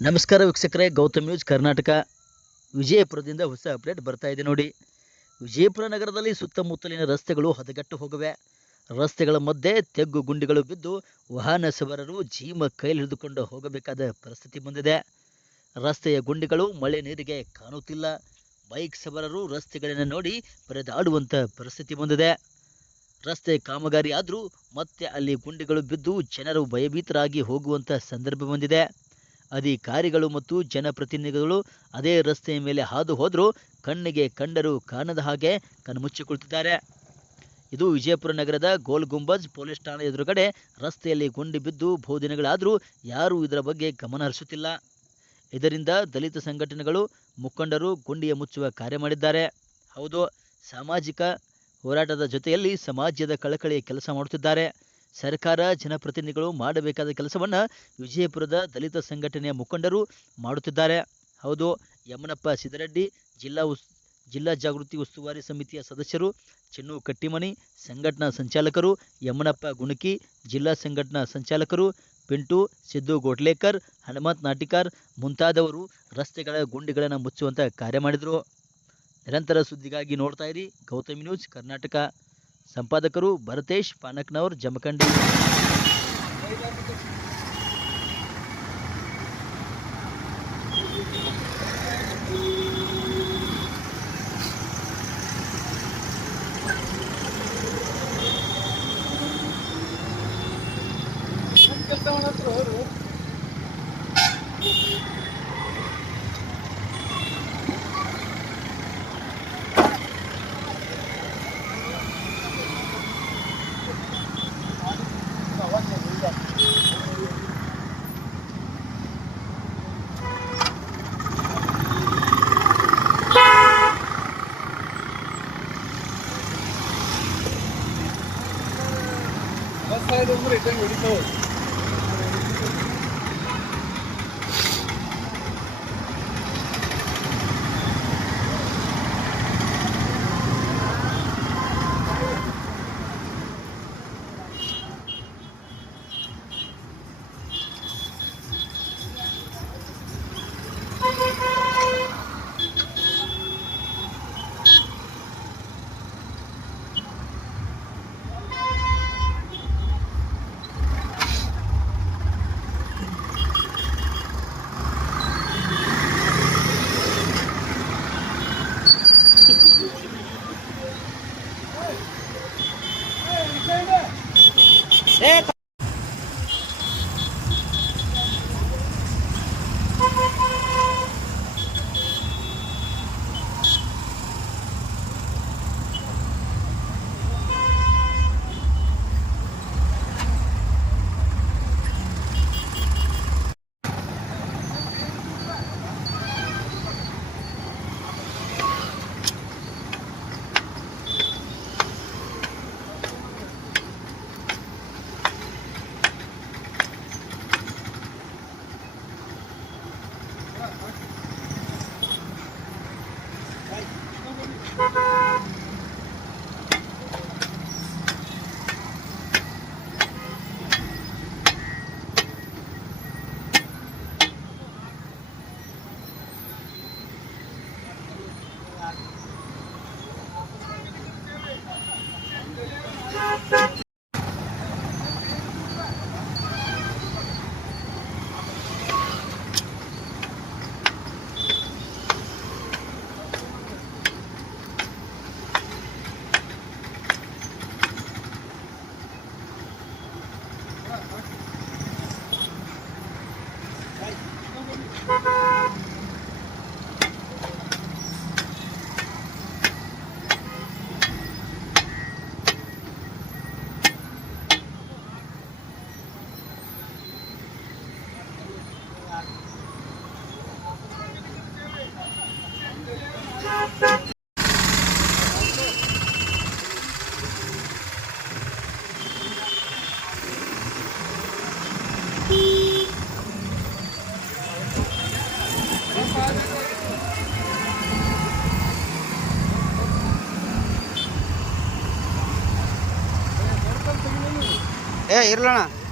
ನಮಸ್ಕಾರ ವೀಕ್ಷಕರೇ, ಗೌತಮ್ ನ್ಯೂಸ್ ಕರ್ನಾಟಕ ವಿಜಯಪುರದಿಂದ ಹೊಸ ಅಪ್ಡೇಟ್ ಬರ್ತಾ ಇದೆ ನೋಡಿ. ವಿಜಯಪುರ ನಗರದಲ್ಲಿ ಸುತ್ತಮುತ್ತಲಿನ ರಸ್ತೆಗಳು ಹದಗೆಟ್ಟು ಹೋಗಿವೆ. ರಸ್ತೆಗಳ ಮಧ್ಯೆ ತೆಗ್ಗು ಗುಂಡಿಗಳು ಬಿದ್ದು ವಾಹನ ಸವಾರರು ಜೀವ ಕೈಲಿ ಹಿಡಿದುಕೊಂಡು ಹೋಗಬೇಕಾದ ಪರಿಸ್ಥಿತಿ ಬಂದಿದೆ. ರಸ್ತೆಯ ಗುಂಡಿಗಳು ಮಳೆ ನೀರಿಗೆ ಕಾಣುತ್ತಿಲ್ಲ. ಬೈಕ್ ಸವಾರರು ರಸ್ತೆಗಳನ್ನು ನೋಡಿ ಪರದಾಡುವಂಥ ಪರಿಸ್ಥಿತಿ ಬಂದಿದೆ. ರಸ್ತೆ ಕಾಮಗಾರಿ ಆದರೂ ಮತ್ತೆ ಅಲ್ಲಿ ಗುಂಡಿಗಳು ಬಿದ್ದು ಜನರು ಭಯಭೀತರಾಗಿ ಹೋಗುವಂಥ ಸಂದರ್ಭ ಬಂದಿದೆ. ಅಧಿಕಾರಿಗಳು ಮತ್ತು ಜನಪ್ರತಿನಿಧಿಗಳು ಅದೇ ರಸ್ತೆಯ ಮೇಲೆ ಹಾದು ಹೋದರೂ ಕಣ್ಣಿಗೆ ಕಂಡರೂ ಕಾಣದ ಹಾಗೆ ಕಣ್ಮುಚ್ಚಿಕೊಳ್ತಿದ್ದಾರೆ. ಇದು ವಿಜಯಪುರ ನಗರದ ಗೋಲ್ ಗುಂಬಜ್ ಪೊಲೀಸ್ ಠಾಣೆ ಎದುರುಗಡೆ ರಸ್ತೆಯಲ್ಲಿ ಗುಂಡಿ ಬಿದ್ದು ಬಹುದಿನಗಳಾದರೂ ಯಾರೂ ಇದರ ಬಗ್ಗೆ ಗಮನ ಹರಿಸುತ್ತಿಲ್ಲ. ಇದರಿಂದ ದಲಿತ ಸಂಘಟನೆಗಳು ಮುಖಂಡರು ಗುಂಡಿಯ ಮುಚ್ಚುವ ಕಾರ್ಯ ಮಾಡಿದ್ದಾರೆ. ಹೌದು, ಸಾಮಾಜಿಕ ಹೋರಾಟದ ಜೊತೆಯಲ್ಲಿ ಸಮಾಜದ ಕಳಕಳಿಯ ಕೆಲಸ ಮಾಡುತ್ತಿದ್ದಾರೆ. ಸರ್ಕಾರ, ಜನಪ್ರತಿನಿಧಿಗಳು ಮಾಡಬೇಕಾದ ಕೆಲಸವನ್ನು ವಿಜಯಪುರದ ದಲಿತ ಸಂಘಟನೆಯ ಮುಖಂಡರು ಮಾಡುತ್ತಿದ್ದಾರೆ. ಹೌದು, ಯಮನಪ್ಪ ಸಿದ್ದರೆಡ್ಡಿ, ಜಿಲ್ಲಾ ಜಾಗೃತಿ ಉಸ್ತುವಾರಿ ಸಮಿತಿಯ ಸದಸ್ಯರು, ಚಿನ್ನು ಕಟ್ಟಿಮನಿ, ಸಂಘಟನಾ ಸಂಚಾಲಕರು, ಯಮನಪ್ಪ ಗುಣಕಿ, ಜಿಲ್ಲಾ ಸಂಘಟನಾ ಸಂಚಾಲಕರು, ಪಿಂಟು, ಸಿದ್ದು ಗೋಟ್ಲೇಕರ್, ಹನುಮಂತ್ ನಾಟಿಕಾರ್ ಮುಂತಾದವರು ರಸ್ತೆಗಳ ಗುಂಡಿಗಳನ್ನು ಮುಚ್ಚುವಂಥ ಕಾರ್ಯ ಮಾಡಿದರು. ನಿರಂತರ ಸುದ್ದಿಗಾಗಿ ನೋಡ್ತಾ ಇರಿ ಗೌತಮ್ ನ್ಯೂಸ್ ಕರ್ನಾಟಕ. ಸಂಪಾದಕರು ಭರತೇಶ್ ಪಾನಕ್ನವರ್, ಜಮಖಂಡಿ. रिटर्न ಹೊಡಿತು. ಇರ್ಲಣ್ಣ.